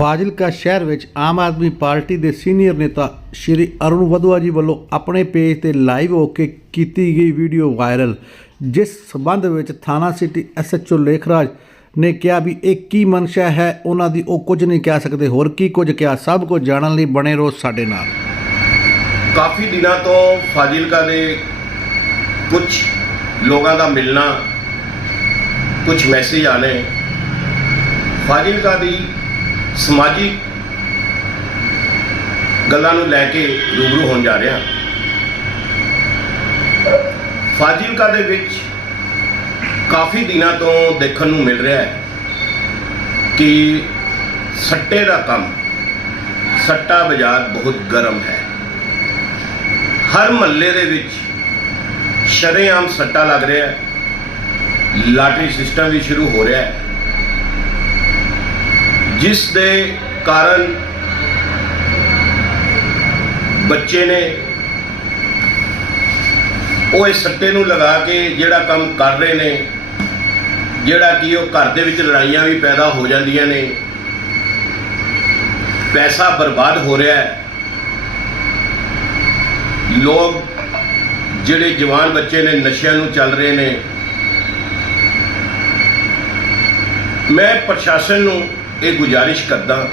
ਫਾਜ਼ਿਲਕਾ ਸ਼ਹਿਰ ਵਿੱਚ ਆਮ ਆਦਮੀ ਪਾਰਟੀ ਦੇ ਸੀਨੀਅਰ ਨੇਤਾ ਸ਼੍ਰੀ ਅਰੁਣ ਵਧਵਾ ਜੀ ਵੱਲੋਂ ਆਪਣੇ ਪੇਜ ਤੇ ਲਾਈਵ ਹੋ ਕੇ ਕੀਤੀ ਗਈ ਵੀਡੀਓ ਵਾਇਰਲ, ਜਿਸ ਸਬੰਧ ਵਿੱਚ ਥਾਣਾ ਸਿਟੀ ਐਸਐਚਓ ਲੇਖਰਾਜ ਨੇ ਕਿਹਾ ਵੀ ਇਹ ਕੀ ਮਨਸ਼ਾ ਹੈ, ਉਹਨਾਂ ਦੀ ਉਹ ਕੁਝ ਨਹੀਂ ਕਹਿ ਸਕਦੇ। ਹੋਰ ਕੀ ਕੁਝ ਕਿਹਾ? ਸਭ ਕੁਝ ਜਾਣਨ ਲਈ ਬਣੇ ਰਹੋ ਸਾਡੇ ਨਾਲ। ਕਾਫੀ ਦਿਨਾਂ ਤੋਂ ਫਾਜ਼ਿਲਕਾ ਦੇ ਕੁਝ ਲੋਕਾਂ ਦਾ ਮਿਲਣਾ, ਕੁਝ ਮੈਸੇਜ ਆਨੇ ਫਾਜ਼ਿਲਕਾ ਦੀ ਸਮਾਜਿਕ ਗੱਲਾਂ ਨੂੰ ਲੈ ਕੇ ਰੂਬਰੂ ਹੋਣ ਜਾ ਰਿਹਾ। ਫਾਜ਼ਿਲਕਾ ਦੇ ਵਿੱਚ ਕਾਫੀ ਦਿਨਾਂ ਤੋਂ ਦੇਖਣ ਨੂੰ ਮਿਲ ਰਿਹਾ ਹੈ ਕਿ ਸੱਟੇ ਦਾ ਕੰਮ, ਸੱਟਾ ਬਾਜ਼ਾਰ ਬਹੁਤ ਗਰਮ ਹੈ। ਹਰ ਮਹੱਲੇ ਦੇ ਵਿੱਚ ਸ਼ਰੇਆਮ ਸੱਟਾ ਲੱਗ ਰਿਹਾ ਹੈ। ਲਾਟਰੀ ਸਿਸਟਮ ਵੀ ਸ਼ੁਰੂ ਹੋ ਰਿਹਾ ਹੈ। ਜਿਸ ਦੇ ਕਾਰਨ ਬੱਚੇ ਨੇ ਉਹ ਇਸ ਸੱਟੇ ਨੂੰ ਲਗਾ ਕੇ ਜਿਹੜਾ ਕੰਮ ਕਰ ਰਹੇ ਨੇ, ਜਿਹੜਾ ਕਿ ਉਹ ਘਰ ਦੇ ਵਿੱਚ ਲੜਾਈਆਂ ਵੀ ਪੈਦਾ ਹੋ ਜਾਂਦੀਆਂ ਨੇ, ਪੈਸਾ ਬਰਬਾਦ ਹੋ ਰਿਹਾ ਹੈ। ਲੋਕ ਜਿਹੜੇ ਜਵਾਨ ਬੱਚੇ ਨੇ, ਨਸ਼ਿਆਂ ਨੂੰ ਚੱਲ ਰਹੇ ਨੇ। ਮੈਂ ਪ੍ਰਸ਼ਾਸਨ ਨੂੰ ਇਹ ਗੁਜ਼ਾਰਿਸ਼ ਕਰਦਾ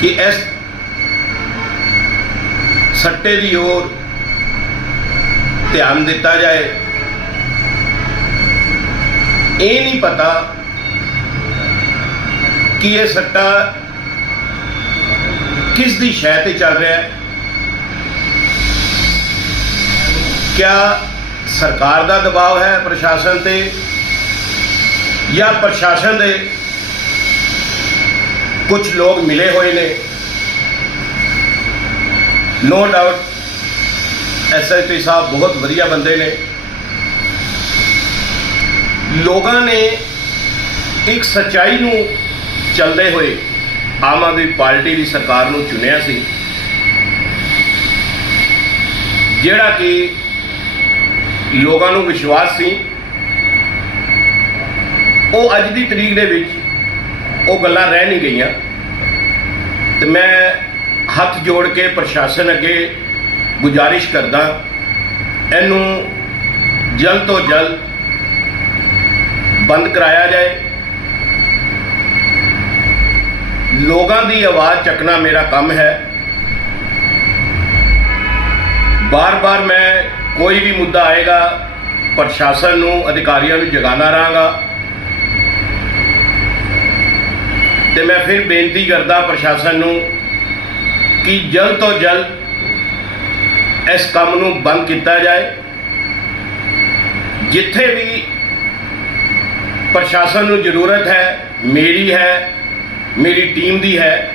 ਕਿ ਇਸ ਸੱਟੇ ਦੀ ओर ਧਿਆਨ ਦਿੱਤਾ ਜਾਏ। ਇਹ ਨਹੀਂ ਪਤਾ ਕਿ ਇਹ ਸੱਟਾ ਕਿਸ ਦੀ ਸ਼ੈ ਤੇ ਚੱਲ ਰਿਹਾ ਹੈ। ਕਿਆ ਸਰਕਾਰ ਦਾ ਦਬਾਅ ਹੈ ਪ੍ਰਸ਼ਾਸਨ ਤੇ ਜਾਂ ਪ੍ਰਸ਼ਾਸਨ ਦੇ ਕੁਝ ਲੋਕ ਮਿਲੇ ਹੋਏ ਨੇ। ਨੋ ਡਾਊਟ ਐਸਐਸਪੀ ਸਾਹਿਬ ਬਹੁਤ ਵਧੀਆ ਬੰਦੇ ਨੇ। ਲੋਕਾਂ ਨੇ ਇੱਕ ਸੱਚਾਈ ਨੂੰ ਚੱਲਦੇ ਹੋਏ ਆਮ ਆਦਮੀ ਪਾਰਟੀ ਦੀ ਸਰਕਾਰ ਨੂੰ ਚੁਣਿਆ ਸੀ। ਜਿਹੜਾ ਕਿ ਲੋਕਾਂ ਨੂੰ ਵਿਸ਼ਵਾਸ ਸੀ। ਉਹ ਅੱਜ ਦੀ ਤਰੀਕ ਦੇ ਵਿੱਚ ਉਹ ਗੱਲਾਂ ਰਹਿ ਨਹੀਂ ਗਈਆਂ। ਤੇ ਮੈਂ ਹੱਥ ਜੋੜ ਕੇ ਪ੍ਰਸ਼ਾਸਨ ਅੱਗੇ ਗੁਜ਼ਾਰਿਸ਼ ਕਰਦਾ ਇਹਨੂੰ ਜਲਦ ਤੋਂ ਜਲਦ ਬੰਦ ਕਰਾਇਆ ਜਾਏ। ਲੋਕਾਂ ਦੀ ਆਵਾਜ਼ ਚੱਕਣਾ ਮੇਰਾ ਕੰਮ ਹੈ। ਬਾਰ-ਬਾਰ ਮੈਂ ਕੋਈ ਵੀ ਮੁੱਦਾ ਆਏਗਾ, ਪ੍ਰਸ਼ਾਸਨ ਨੂੰ, ਅਧਿਕਾਰੀਆਂ ਨੂੰ ਜਗਾਣਾ ਰਹਾਂਗਾ ਤੇ ਮੈਂ ਫਿਰ ਬੇਨਤੀ ਕਰਦਾ ਪ੍ਰਸ਼ਾਸਨ ਨੂੰ ਕਿ ਜਲਦ ਤੋਂ ਜਲਦ ਇਸ ਕੰਮ ਨੂੰ ਬੰਦ ਕੀਤਾ ਜਾਏ। ਜਿੱਥੇ ਵੀ ਪ੍ਰਸ਼ਾਸਨ ਨੂੰ ਜ਼ਰੂਰਤ ਹੈ, ਮੇਰੀ ਹੈ, ਮੇਰੀ ਟੀਮ ਦੀ ਹੈ,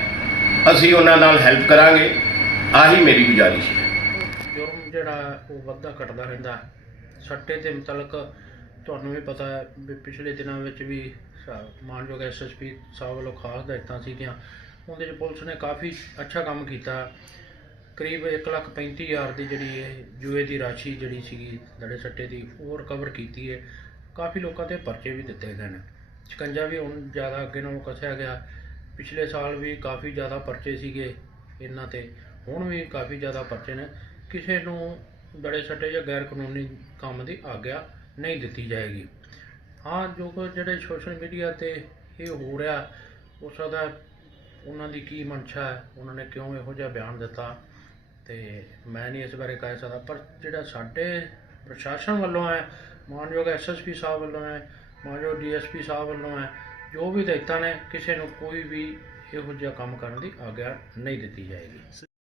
ਅਸੀਂ ਉਹਨਾਂ ਨਾਲ ਹੈਲਪ ਕਰਾਂਗੇ। ਆਹੀ ਮੇਰੀ ਗੁਜ਼ਾਰਿਸ਼ ਹੈ। ਜੁਰਮ ਜਿਹੜਾ ਉਹ ਵੱਧਦਾ ਘਟਦਾ ਰਹਿੰਦਾ? ਸੱਟੇ ਦੇ ਮੁਤਲਕ ਤੁਹਾਨੂੰ ਵੀ ਪਤਾ ਹੈ ਵੀ ਪਿਛਲੇ ਦਿਨਾਂ ਵਿੱਚ ਵੀ ਮਾਨਯੋਗ ਐਸਐਸਪੀ ਸਾਹਿਬ ਵੱਲੋਂ ਖਾਸ ਹਦਾਇਤਾਂ ਸੀਗੀਆਂ, ਉਹਦੇ 'ਚ ਪੁਲਿਸ ਨੇ ਕਾਫੀ ਅੱਛਾ ਕੰਮ ਕੀਤਾ। ਕਰੀਬ 135000 ਦੀ ਜਿਹੜੀ ਇਹ ਜੂਏ ਦੀ ਰਾਸ਼ੀ ਜਿਹੜੀ ਸੀਗੀ, ਦੜੇ ਸੱਟੇ ਦੀ, ਉਹ ਰਿਕਵਰ ਕੀਤੀ ਹੈ। ਕਾਫੀ ਲੋਕਾਂ ਤੇ ਪਰਚੇ ਵੀ ਦਿੱਤੇ ਗਏ ਨੇ। ਸ਼ਿਕੰਜਾ ਵੀ ਹੁਣ ਜ਼ਿਆਦਾ ਅੱਗੇ ਨਾਲੋਂ ਕੱਸਿਆ ਗਿਆ। ਪਿਛਲੇ ਸਾਲ ਵੀ ਕਾਫੀ ਜ਼ਿਆਦਾ ਪਰਚੇ ਸੀਗੇ ਇਹਨਾਂ ਤੇ। ਹੁਣ ਵੀ ਕਾਫੀ ਜ਼ਿਆਦਾ ਪਰਚੇ ਨੇ। ਕਿਸੇ ਨੂੰ ਦੜੇ ਸੱਟੇ ਜਾਂ ਗੈਰ ਕਾਨੂੰਨੀ ਕੰਮ ਦੀ ਆਗਿਆ ਨਹੀਂ ਦਿੱਤੀ ਜਾਏਗੀ। ਹਾਂ, ਜੋ ਕੁਝ ਜਿਹੜੇ ਸੋਸ਼ਲ ਮੀਡੀਆ ਤੇ ਇਹ ਹੋ ਰਿਹਾ ਹੋ ਸਕਦਾ ਉਹਨਾਂ ਦੀ ਕੀ ਮਨਸ਼ਾ ਹੈ? ਉਹਨਾਂ ਨੇ ਕਿਉਂ ਇਹੋ ਜਿਹਾ ਬਿਆਨ ਦਿੱਤਾ? ਤੇ ਮੈਂ ਨਹੀਂ ਇਸ ਬਾਰੇ ਕਹਿ ਸਕਦਾ, ਪਰ ਜਿਹੜਾ ਸਾਡੇ ਪ੍ਰਸ਼ਾਸਨ ਵੱਲੋਂ ਹੈ ਮਾਨਯੋਗ ਐਸਐਸਪੀ ਸਾਹਿਬ ਵੱਲੋਂ ਹੈ ਮਾਨਯੋਗ ਡੀਐਸਪੀ ਸਾਹਿਬ ਵੱਲੋਂ ਹੈ, ਜੋ ਵੀ ਹਦਾਇਤਾਂ ਨੇ, ਕਿਸੇ ਨੂੰ ਕੋਈ ਵੀ ਇਹੋ ਜਿਹਾ ਕੰਮ ਕਰਨ ਦੀ ਆਗਿਆ ਨਹੀਂ ਦਿੱਤੀ ਜਾਏਗੀ।